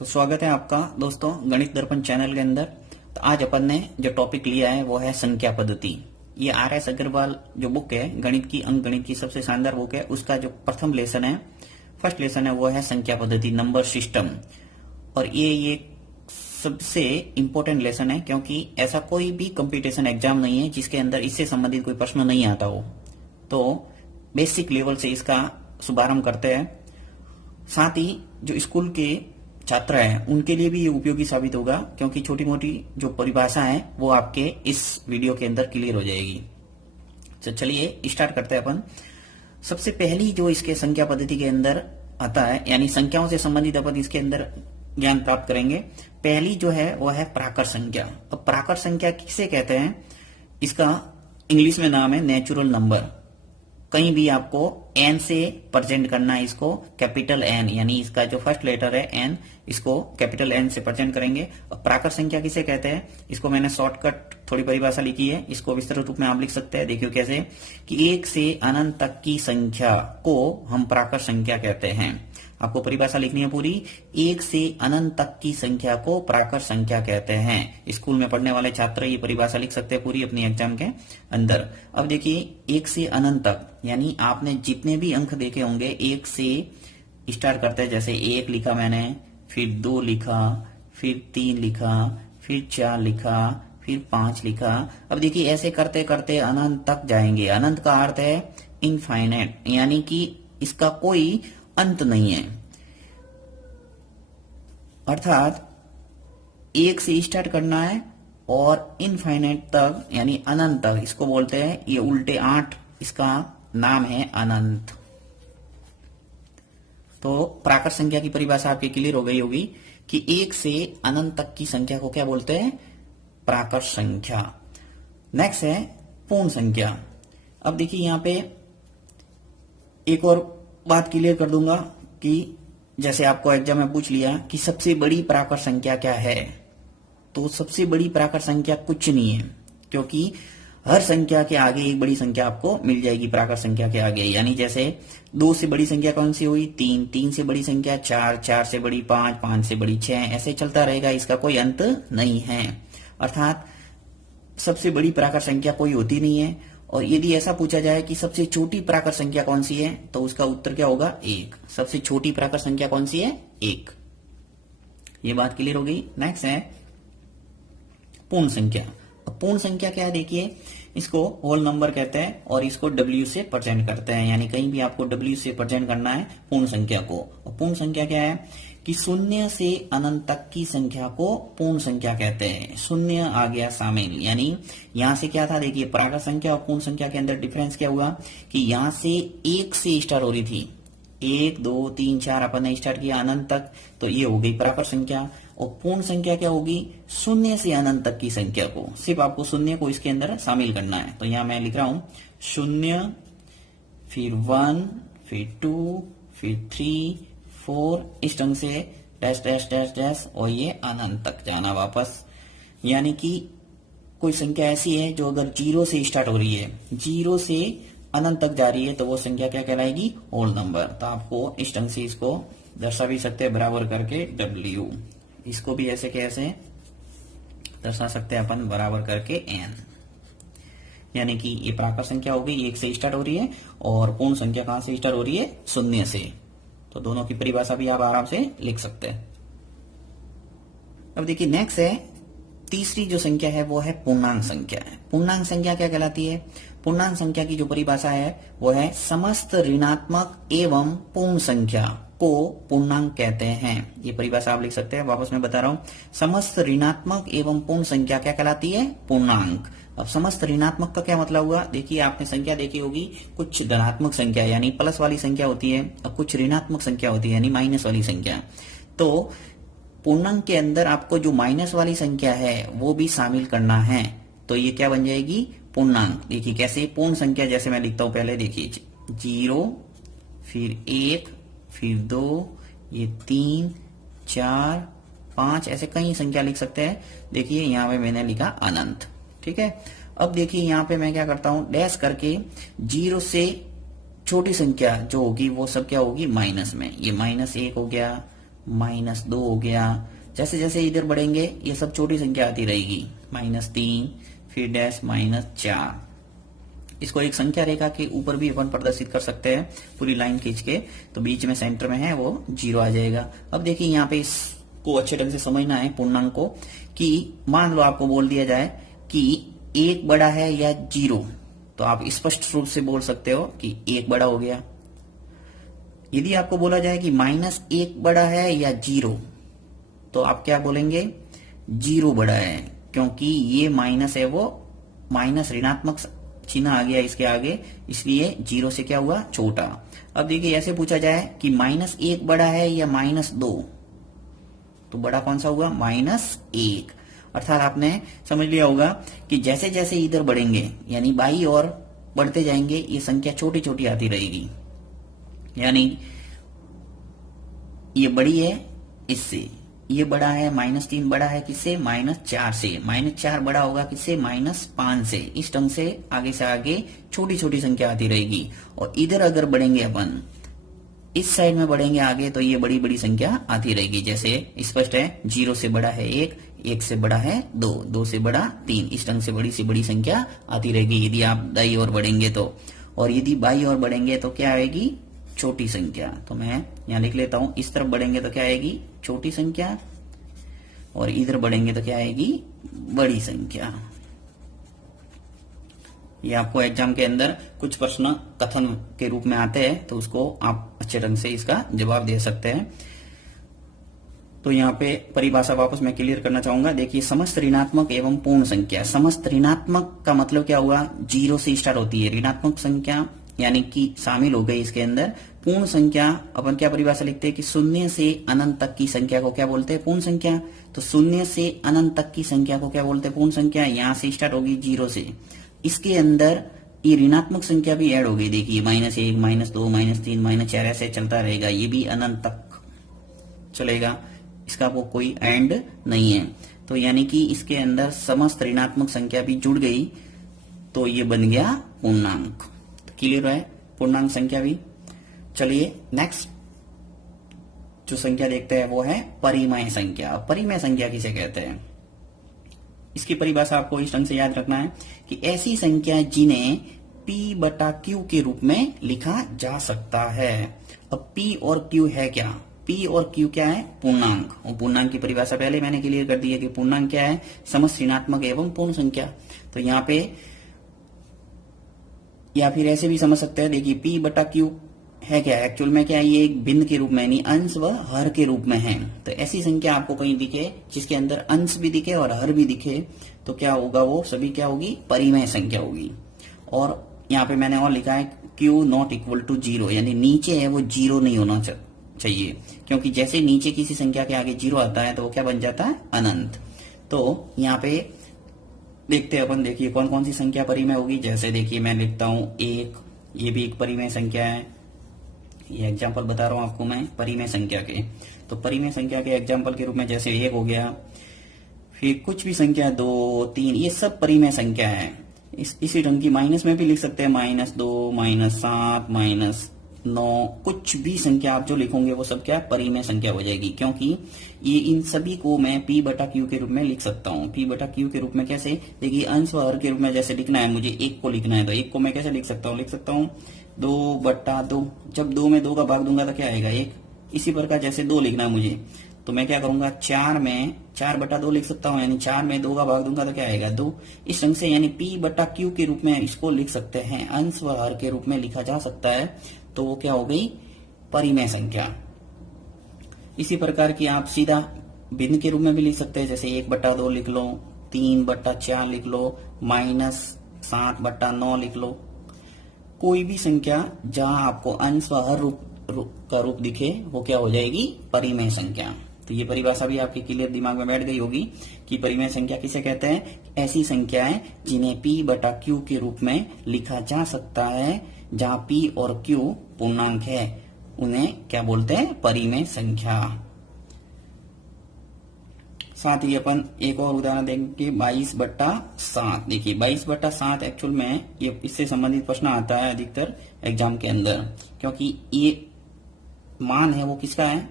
तो स्वागत है आपका दोस्तों गणित दर्पण चैनल के अंदर। तो आज अपन ने जो टॉपिक लिया है वो है संख्या पद्धति। ये आर.एस. अग्रवाल जो बुक है गणित की, अंक गणित की सबसे शानदार बुक है, उसका जो प्रथम लेसन है, फर्स्ट लेसन है वो है संख्या पद्धति, नंबर सिस्टम। और ये सबसे इम्पोर्टेंट लेसन है क्योंकि ऐसा कोई भी कंपटीशन एग्जाम नहीं है जिसके अंदर इससे संबंधित कोई प्रश्न नहीं आता हो। तो बेसिक लेवल से इसका शुभारंभ करते हैं। साथ ही जो स्कूल के छात्र हैं उनके लिए भी ये उपयोगी साबित होगा क्योंकि छोटी मोटी जो परिभाषा है वो आपके इस वीडियो के अंदर क्लियर हो जाएगी। तो चलिए स्टार्ट करते हैं अपन। सबसे पहली जो इसके संख्या पद्धति के अंदर आता है, यानी संख्याओं से संबंधित अपन इसके अंदर ज्ञान प्राप्त करेंगे। पहली जो है वो है प्राकृत संख्या। अब प्राकृत संख्या किसे कहते हैं, इसका इंग्लिश में नाम है नेचुरल नंबर। कहीं भी आपको एन से प्रेजेंट करना है, इसको कैपिटल एन, यानी इसका जो फर्स्ट लेटर है एन, इसको कैपिटल एन से प्रेजेंट करेंगे। और प्राकृत संख्या किसे कहते हैं, इसको मैंने शॉर्टकट थोड़ी परिभाषा लिखी है, इसको विस्तृत रूप में आप लिख सकते हैं। देखियो कैसे कि एक से अनंत तक की संख्या को हम प्राकृत संख्या कहते हैं। आपको परिभाषा लिखनी है पूरी। एक से अनंत तक की संख्या को प्राकृत संख्या कहते हैं। स्कूल में पढ़ने वाले छात्र ये परिभाषा लिख सकते हैं पूरी अपनी एग्जाम के अंदर। अब देखिए एक से अनंत तक, यानी आपने जितने भी अंक देखे होंगे एक से स्टार्ट करते हैं। जैसे एक लिखा मैंने, फिर दो लिखा, फिर तीन लिखा, फिर चार लिखा, फिर पांच लिखा। अब देखिए ऐसे करते करते अनंत तक जाएंगे। अनंत का अर्थ है इनफाइनाइट, यानी कि इसका कोई अंत नहीं है। अर्थात एक से स्टार्ट करना है और इनफाइनाइट तक, यानी अनंत तक, इसको बोलते हैं ये उल्टे 8, इसका नाम है अनंत। तो प्राकृत संख्या की परिभाषा आपकी क्लियर हो गई होगी कि एक से अनंत तक की संख्या को क्या बोलते हैं, प्राकृत संख्या। नेक्स्ट है पूर्ण संख्या। अब देखिए यहां पे एक और बात क्लियर कर दूंगा कि जैसे आपको एग्जाम में पूछ लिया कि सबसे बड़ी प्राकृत संख्या क्या है, तो सबसे बड़ी प्राकृत संख्या कुछ नहीं है, क्योंकि हर संख्या के आगे एक बड़ी संख्या आपको मिल जाएगी प्राकृत संख्या के आगे। यानी जैसे 2 से बड़ी संख्या कौन सी हुई, 3, 3 से बड़ी संख्या 4, 4 से बड़ी 5, 5 से बड़ी 6, ऐसे चलता रहेगा, इसका कोई अंत नहीं है। अर्थात सबसे बड़ी प्राकृत संख्या कोई होती नहीं है। और यदि ऐसा पूछा जाए कि सबसे छोटी प्राकृत संख्या कौन सी है, तो उसका उत्तर क्या होगा, 1। सबसे छोटी प्राकृत संख्या कौन सी है, 1। ये बात क्लियर हो गई। नेक्स्ट है पूर्ण संख्या। अब पूर्ण संख्या क्या है, देखिए इसको होल नंबर कहते हैं और इसको W से प्रेजेंट करते हैं, यानी कहीं भी आपको W से प्रेजेंट करना है पूर्ण संख्या को। और पूर्ण संख्या क्या है कि शून्य से अनंत तक की संख्या को पूर्ण संख्या कहते हैं। शून्य आ गया शामिल, यानी यहां से क्या था, देखिए प्राकृत संख्या और पूर्ण संख्या के अंदर डिफरेंस क्या हुआ कि यहां से 1 से स्टार्ट हो रही थी, 1 2 3 4 अपन ने स्टार्ट किया अनंत तक, तो ये हो गई प्राकृत संख्या। और पूर्ण संख्या क्या होगी, शून्य से अनंत तक की संख्या को, सिर्फ आपको शून्य को इसके अंदर शामिल करना है। तो यहां मैं लिख रहा हूं शून्य, फिर 1, फिर 2, फिर 3, 4, इस ढंग से डैश डैश डैश डैश, और ये अनंत तक जाना वापस। यानी कि कोई संख्या ऐसी है जो अगर 0 से स्टार्ट हो रही है, 0 से अनंत तक जा रही है, तो वो संख्या क्या कहलाएगी, होल नंबर। तो आपको इस ढंग से इसको दर्शा भी सकते हैं, बराबर करके W। इसको भी ऐसे कैसे दर्शा सकते हैं अपन, बराबर करके N। यानी कि ये प्राकृत संख्या हो गई, 1 से स्टार्ट हो रही है, और पूर्ण संख्या कहां से स्टार्ट हो रही है, शून्य से। तो दोनों की परिभाषा भी आप आराम से लिख सकते हैं। अब देखिए नेक्स्ट है तीसरी जो संख्या है वो है पूर्णांक संख्या है। पूर्णांक संख्या क्या कहलाती है, पूर्णांक संख्या की जो परिभाषा है वो है समस्त ऋणात्मक एवं पूर्ण संख्या को पूर्णांक कहते हैं। ये परिभाषा आप लिख सकते हैं, वापस मैं बता रहा हूं, समस्त ऋणात्मक एवं पूर्ण संख्या क्या कहलाती है, पूर्णांक। अब समस्त ऋणात्मक का क्या मतलब हुआ, देखिए आपने संख्या देखी होगी, कुछ धनात्मक संख्या यानी प्लस वाली संख्या होती है, और कुछ ऋणात्मक संख्या होती है यानी माइनस वाली संख्या। तो पूर्णांक के अंदर आपको जो माइनस वाली संख्या है वो भी शामिल करना है, तो ये क्या बन जाएगी, पूर्णांक। देखिए कैसे, पूर्ण संख्या जैसे मैं लिखता हूं, पहले देखिए 0, फिर 1, फिर 2, ये 3, 4, 5, ऐसे कई संख्या लिख सकते हैं। देखिए यहां पे मैंने लिखा अनंत, ठीक है। अब देखिए यहां पे मैं क्या करता हूं, डैश करके 0 से छोटी संख्या जो होगी वो सब क्या होगी, माइनस में। ये -1 हो गया, -2 हो गया। जैसे जैसे इधर बढ़ेंगे ये सब छोटी संख्या आती रहेगी, -3, फिर डैश -4। इसको एक संख्या रेखा के ऊपर भी अपन प्रदर्शित कर सकते हैं पूरी लाइन खींच के, तो बीच में सेंटर में है वो 0 आ जाएगा। अब देखिए यहाँ पे इसको अच्छे ढंग से समझना है पूर्णांक को, कि मान लो आपको बोल दिया जाए कि 1 बड़ा है या 0, तो आप स्पष्ट रूप से बोल सकते हो कि 1 बड़ा हो गया। यदि आपको बोला जाए कि -1 बड़ा है या 0, तो आप क्या बोलेंगे? 0 बड़ा है, क्योंकि ये माइनस है, वो माइनस ऋणात्मक चिन्ह आ गया इसके आगे, इसलिए 0 से क्या हुआ? छोटा। अब देखिए ऐसे पूछा जाए कि -1 बड़ा है या -2, तो बड़ा कौन सा हुआ? -1। अर्थात आपने समझ लिया होगा कि जैसे जैसे इधर बढ़ेंगे यानी बाई और बढ़ते जाएंगे, ये संख्या छोटी छोटी आती रहेगी। यानी ये बड़ी है इससे, ये बड़ा है -3 बड़ा है किससे? -4 से। -4 बड़ा होगा किससे? -5 से। इस ढंग से आगे छोटी छोटी संख्या आती रहेगी। और इधर अगर बढ़ेंगे अपन, इस साइड में बढ़ेंगे आगे, तो ये बड़ी बड़ी संख्या आती रहेगी। जैसे स्पष्ट है, 0 से बड़ा है 1, 1 से बड़ा है 2, 2 से बड़ा 3। इस ढंग से बड़ी संख्या आती रहेगी यदि आप दाईं ओर बढ़ेंगे तो। और यदि बाईं ओर बढ़ेंगे तो क्या आएगी? छोटी संख्या। तो मैं यहाँ लिख लेता हूं, इस तरफ बढ़ेंगे तो क्या आएगी? छोटी संख्या, और इधर बढ़ेंगे तो क्या आएगी? बड़ी संख्या। ये आपको एग्जाम के अंदर कुछ प्रश्न कथन के रूप में आते हैं, तो उसको आप अच्छे ढंग से इसका जवाब दे सकते हैं। तो यहाँ पे परिभाषा वापस मैं क्लियर करना चाहूंगा। देखिए, समस्त ऋणात्मक एवं पूर्ण संख्या। समस्त ऋणात्मक का मतलब क्या हुआ? 0 से स्टार्ट होती है ऋणात्मक संख्या, यानी कि शामिल हो गई इसके अंदर। पूर्ण संख्या अपन क्या परिभाषा लिखते हैं कि 0 से अनंत तक की संख्या को क्या बोलते हैं? पूर्ण संख्या। तो 0 से अनंत तक की संख्या को क्या बोलते हैं? पूर्ण संख्या। यहाँ से स्टार्ट होगी 0 से, इसके अंदर ये ऋणात्मक संख्या भी ऐड हो गई। देखिए -1, -2, -3, -4 ऐसे चलता रहेगा, ये भी अनंत तक चलेगा, इसका वो कोई एंड नहीं है। तो यानी कि इसके अंदर समस्त ऋणात्मक संख्या भी जुड़ गई, तो ये बन गया पूर्णांक। क्लियर है? पूर्णांक संख्या भी। चलिए नेक्स्ट जो संख्या देखते हैं वो है परिमेय संख्या। परिमेय संख्या किसे कहते हैं? इसकी परिभाषा आपको इस ढंग से याद रखना है कि ऐसी संख्या जिन्हें P/Q के रूप में लिखा जा सकता है। अब P और Q है क्या? P और Q क्या है? पूर्णांक। और पूर्णांक की परिभाषा पहले मैंने क्लियर कर दी है कि पूर्णांक क्या है? समस्त ऋणात्मक एवं पूर्ण संख्या। तो यहाँ पे या फिर ऐसे भी समझ सकते हैं, देखिए P/Q है क्या? एक्चुअल में क्या है? ये एक भिन्न के रूप में, यानी अंश व हर के रूप में है। तो ऐसी संख्या आपको कहीं दिखे जिसके अंदर अंश भी दिखे और हर भी दिखे, तो क्या होगा? वो सभी क्या होगी? परिमेय संख्या होगी। और यहाँ पे मैंने और लिखा है Q नॉट इक्वल टू 0, यानी नीचे है वो 0 नहीं होना चाहिए, क्योंकि जैसे नीचे किसी संख्या के आगे 0 आता है तो वो क्या बन जाता है? अनंत। तो यहाँ पे देखते हैं अपन, देखिए कौन कौन सी संख्या परिमेय होगी। जैसे देखिए मैं लिखता हूं 1, ये भी एक परिमेय संख्या है। ये एग्जाम्पल बता रहा हूं आपको मैं परिमेय संख्या के। तो परिमेय संख्या के एग्जाम्पल के रूप में जैसे 1 हो गया, फिर कुछ भी संख्या 2, 3, ये सब परिमेय संख्या है। इसी ढंग की माइनस में भी लिख सकते हैं, -2, -7, -9, कुछ भी संख्या आप जो लिखोगे वो सब क्या परिमेय संख्या हो जाएगी, क्योंकि ये इन सभी को मैं P/Q के रूप में लिख सकता हूँ। P/Q के रूप में कैसे? देखिए अंश व हर के रूप में जैसे लिखना है मुझे, 1 को लिखना है, तो 1 को मैं कैसे लिख सकता हूँ? लिख सकता हूँ 2/2। जब 2 में 2 का भाग दूंगा तो क्या आएगा? 1। इसी प्रकार जैसे 2 लिखना है मुझे, तो मैं क्या करूंगा? 4 में 4/2 लिख सकता हूँ, यानी 4 में 2 का भाग दूंगा तो क्या आएगा? 2। इस ढंग से यानी P/Q के रूप में इसको लिख सकते हैं, अंश व हर के रूप में लिखा जा सकता है, तो वो क्या हो गई? परिमेय संख्या। इसी प्रकार की आप सीधा भिन्न के रूप में भी लिख सकते हैं, जैसे 1/2 लिख लो, 3/4 लिख लो, -7/9 लिख लो। कोई भी संख्या जहां आपको अंश व हर का रूप दिखे वो क्या हो जाएगी? परिमेय संख्या। तो ये परिभाषा भी आपके क्लियर दिमाग में बैठ गई होगी कि परिमेय संख्या किसे कहते हैं? ऐसी संख्याएं जिन्हें P/Q के रूप में लिखा जा सकता है, जहां P और Q पूर्णांक है, उन्हें क्या बोलते हैं? परिमेय संख्या। साथ ही अपन एक और उदाहरण देंगे 22/7। देखिए 22/7 एक्चुअल में ये इससे संबंधित प्रश्न आता है अधिकतर एग्जाम के अंदर, क्योंकि ये मान है वो किसका है?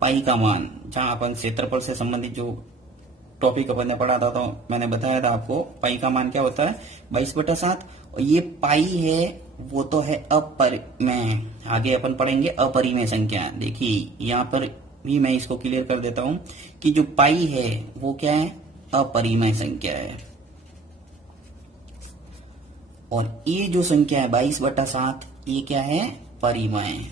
पाई का मान, जहां अपन क्षेत्रफल से संबंधित जो टॉपिक अपन ने पढ़ा था, तो मैंने बताया था आपको पाई का मान क्या होता है 22/7। और ये पाई है वो तो है अपरिमेय, आगे अपन पढ़ेंगे अपरिमेय संख्या। देखिए यहाँ पर भी मैं इसको क्लियर कर देता हूं कि जो पाई है वो क्या है, अपरिमेय संख्या है। और ये जो संख्या है 22/7 ये क्या है, परिमेय।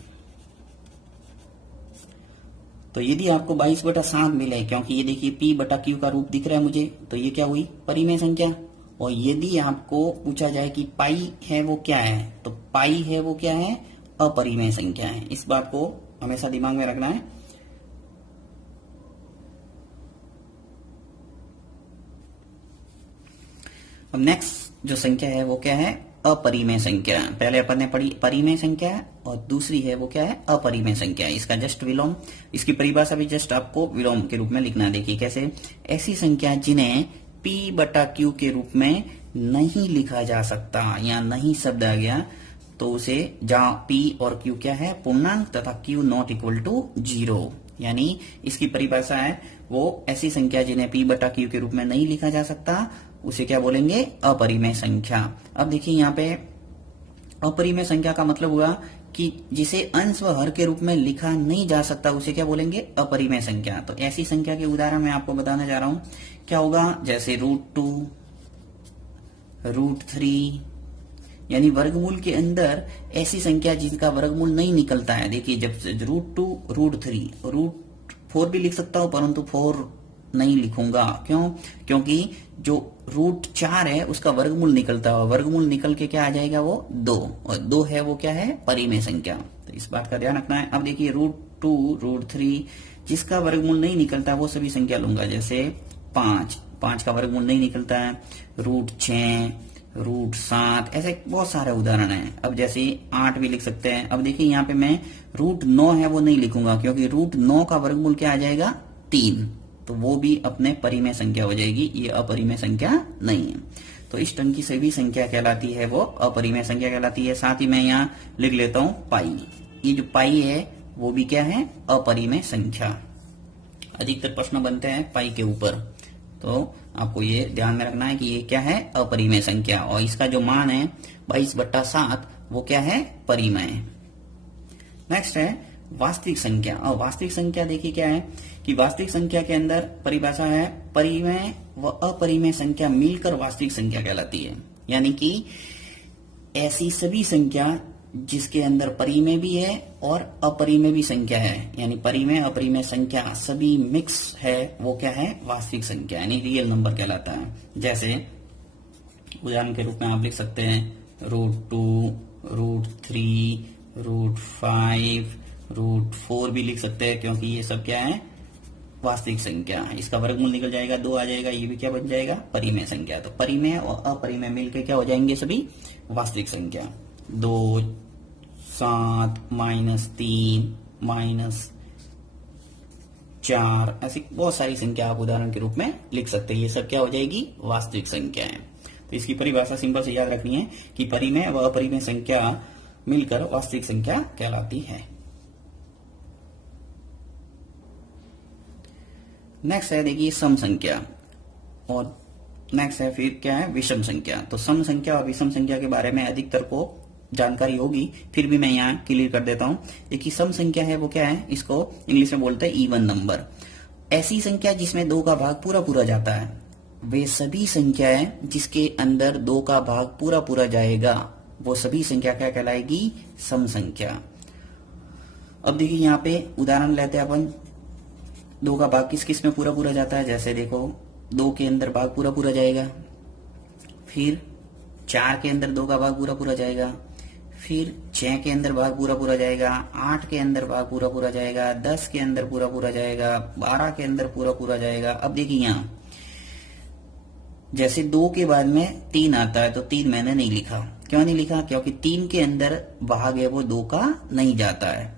तो यदि आपको 22/7 मिले, क्योंकि ये देखिए P/Q का रूप दिख रहा है मुझे, तो ये क्या हुई, परिमेय संख्या। और यदि आपको पूछा जाए कि पाई है वो क्या है, तो पाई है वो क्या है, अपरिमेय संख्या है। इस बात को हमेशा दिमाग में रखना है। अब नेक्स्ट जो संख्या है वो क्या है, अपरिमेय संख्या। पहले अपन ने पढ़ी परिमेय संख्या और दूसरी है वो क्या है, अपरिमेय संख्या। इसका जस्ट विलोम, इसकी परिभाषा भी जस्ट आपको विलोम के रूप में लिखना है। देखिए कैसे, ऐसी संख्या जिन्हें P/Q के रूप में नहीं लिखा जा सकता या नहीं शब्द आ गया, तो उसे जहां P और Q क्या है, पूर्णांक, तथा Q नॉट इक्वल टू 0, यानी इसकी परिभाषा है वो ऐसी संख्या जिन्हें P/Q के रूप में नहीं लिखा जा सकता, उसे क्या बोलेंगे, अपरिमेय संख्या। अब देखिए यहाँ पे अपरिमेय संख्या का मतलब हुआ कि जिसे अंश व हर के रूप में लिखा नहीं जा सकता, उसे क्या बोलेंगे, अपरिमेय संख्या। तो ऐसी संख्या के उदाहरण मैं आपको बताने जा रहा हूं, क्या होगा, जैसे √2, √3, यानी वर्गमूल के अंदर ऐसी संख्या जिसका वर्गमूल नहीं निकलता है। देखिए जब √2, √3, √4 भी लिख सकता हूं, परंतु 4 नहीं लिखूंगा। क्यों, क्योंकि जो √4 है उसका वर्गमूल निकलता है, वर्गमूल निकल के क्या आ जाएगा, वो 2, और 2 है वो क्या है, परिमेय संख्या। तो इस बात का ध्यान रखना है। अब देखिए √2, √3 जिसका वर्गमूल नहीं निकलता वो सभी संख्या लूंगा, जैसे 5 का वर्गमूल नहीं निकलता है, √6, √7, ऐसे बहुत सारे उदाहरण हैं। अब जैसे 8 भी लिख सकते हैं। अब देखिए यहाँ पे मैं √9 है वो नहीं लिखूंगा, क्योंकि √9 का वर्गमूल क्या आ जाएगा, 3, तो वो भी अपने परिमेय संख्या हो जाएगी, ये अपरिमेय संख्या नहीं है। तो इस ढंग की सभी संख्या कहलाती है वो अपरिमेय संख्या कहलाती है। साथ ही मैं यहाँ लिख लेता हूं पाई, ये जो पाई है वो भी क्या है, अपरिमेय संख्या। अधिकतर प्रश्न बनते हैं पाई के ऊपर, तो आपको ये ध्यान में रखना है कि ये क्या है, अपरिमेय संख्या, और इसका जो मान है 22/7 वो क्या है, परिमेय। नेक्स्ट है वास्तविक संख्या। और वास्तविक संख्या देखिए क्या है कि वास्तविक संख्या के अंदर परिभाषा है, परिमेय व अपरिमेय संख्या मिलकर वास्तविक संख्या कहलाती है। यानी कि ऐसी सभी संख्या जिसके अंदर परिमेय भी है और अपरिमेय भी संख्या है, यानी परिमेय अपरिमेय संख्या सभी मिक्स है, वो क्या है, वास्तविक संख्या, यानी रियल नंबर कहलाता है। जैसे उदाहरण के रूप में आप लिख सकते हैं √2, √3, √5, √4 भी लिख सकते हैं, क्योंकि ये सब क्या है, वास्तविक संख्या। इसका वर्गमूल निकल जाएगा, 2 आ जाएगा, ये भी क्या बन जाएगा, परिमेय संख्या। तो परिमेय और अपरिमेय मिलकर क्या हो जाएंगे, सभी वास्तविक संख्या। 2, 7, -3, -4, ऐसी बहुत सारी संख्या आप उदाहरण के रूप में लिख सकते हैं। ये सब क्या हो जाएगी, वास्तविक संख्या है। तो इसकी परिभाषा सिंपल से याद रखनी है कि परिमेय व अपरिमेय संख्या मिलकर वास्तविक संख्या कहलाती है। नेक्स्ट है देखिए सम संख्या, और नेक्स्ट है फिर क्या है, विषम संख्या। तो सम संख्या और विषम संख्या के बारे में अधिकतर को जानकारी होगी, फिर भी मैं यहाँ क्लियर कर देता हूँ। देखिए सम संख्या है वो क्या है, इसको इंग्लिश में बोलते हैं इवन नंबर। ऐसी संख्या जिसमें 2 का भाग पूरा पूरा जाता है, वे सभी संख्याएं जिसके अंदर 2 का भाग पूरा पूरा जाएगा, वो सभी संख्या क्या कहलाएगी, सम संख्या। अब देखिए यहाँ पे उदाहरण लेते हैं अपन, 2 का भाग किस किस में पूरा पूरा जाता है। जैसे देखो 2 के अंदर भाग पूरा पूरा जाएगा, फिर 4 के अंदर 2 का भाग पूरा पूरा जाएगा, फिर 6 के अंदर भाग पूरा पूरा जाएगा, 8 के अंदर भाग पूरा पूरा जाएगा, 10 के अंदर पूरा पूरा जाएगा, 12 के अंदर पूरा पूरा जाएगा। अब देखिए यहाँ जैसे 2 के बाद में 3 आता है, तो 3 मैंने नहीं लिखा। क्यों नहीं लिखा, क्योंकि 3 के अंदर भाग है वो 2 का नहीं जाता है।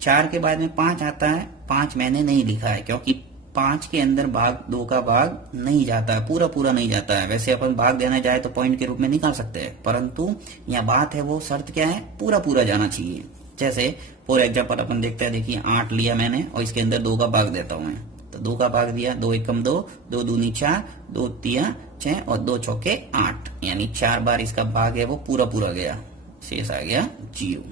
4 के बाद में 5 आता है, 5 मैंने नहीं लिखा है, क्योंकि 5 के अंदर भाग 2 का भाग नहीं जाता है, पूरा पूरा नहीं जाता है। वैसे अपन भाग देना चाहे तो पॉइंट के रूप में निकाल सकते हैं, परंतु यहाँ बात है वो शर्त क्या है, पूरा पूरा जाना चाहिए। जैसे फॉर एग्जाम्पल अपन देखते हैं, देखिए 8 लिया मैंने और इसके अंदर 2 का भाग देता हूं मैं, तो 2 का भाग दिया, 2 एकम 2, 2 दूनी 4, 2 तिया 6 और 2 चौके 8, यानी 4 बार इसका भाग है वो पूरा पूरा गया, शेष आ गया 0।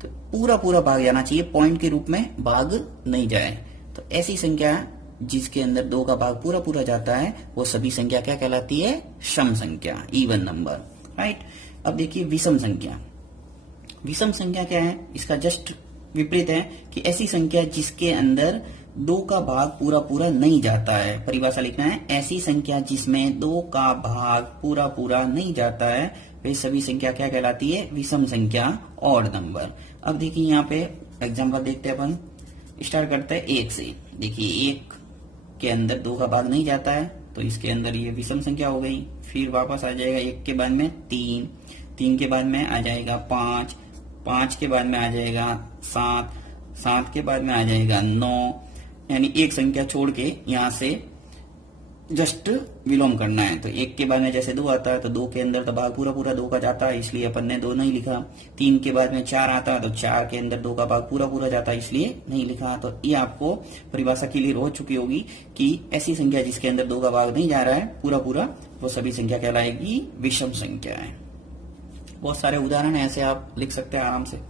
तो पूरा पूरा भाग जाना चाहिए, पॉइंट के रूप में भाग नहीं जाए। तो ऐसी संख्या जिसके अंदर 2 का भाग पूरा पूरा जाता है वो सभी संख्या क्या कहलाती है? सम संख्या, इवन नंबर, राइट। अब देखिए विषम संख्या। विषम संख्या क्या है? इसका जस्ट विपरीत है कि ऐसी संख्या जिसके अंदर 2 का भाग पूरा पूरा नहीं जाता है। परिभाषा लिखना है, ऐसी संख्या जिसमें 2 का भाग पूरा पूरा नहीं जाता है वे सभी संख्या क्या कहलाती है? विषम संख्या, ऑड नंबर। अब देखिए यहाँ पे एग्जाम्पल देखते हैं अपन, स्टार्ट करते हैं 1 से। देखिए 1 के अंदर 2 का भाग नहीं जाता है तो इसके अंदर ये विषम संख्या हो गई। फिर वापस आ जाएगा 1 के बाद में 3, 3 के बाद में आ जाएगा 5, 5 के बाद में आ जाएगा 7, 7 के बाद में आ जाएगा 9, यानी एक संख्या छोड़ के यहाँ से जस्ट विलोम करना है। तो 1 के बाद में जैसे 2 आता है तो 2 के अंदर तो भाग पूरा पूरा 2 का जाता है, इसलिए अपन ने 2 नहीं लिखा। 3 के बाद में 4 आता है तो 4 के अंदर 2 का भाग पूरा पूरा जाता है, इसलिए नहीं लिखा। तो ये आपको परिभाषा क्लियर हो चुकी होगी कि ऐसी संख्या जिसके अंदर 2 का भाग नहीं जा रहा है पूरा पूरा, वो सभी संख्या कहलाएगी विषम संख्या है। बहुत सारे उदाहरण ऐसे आप लिख सकते हैं आराम से।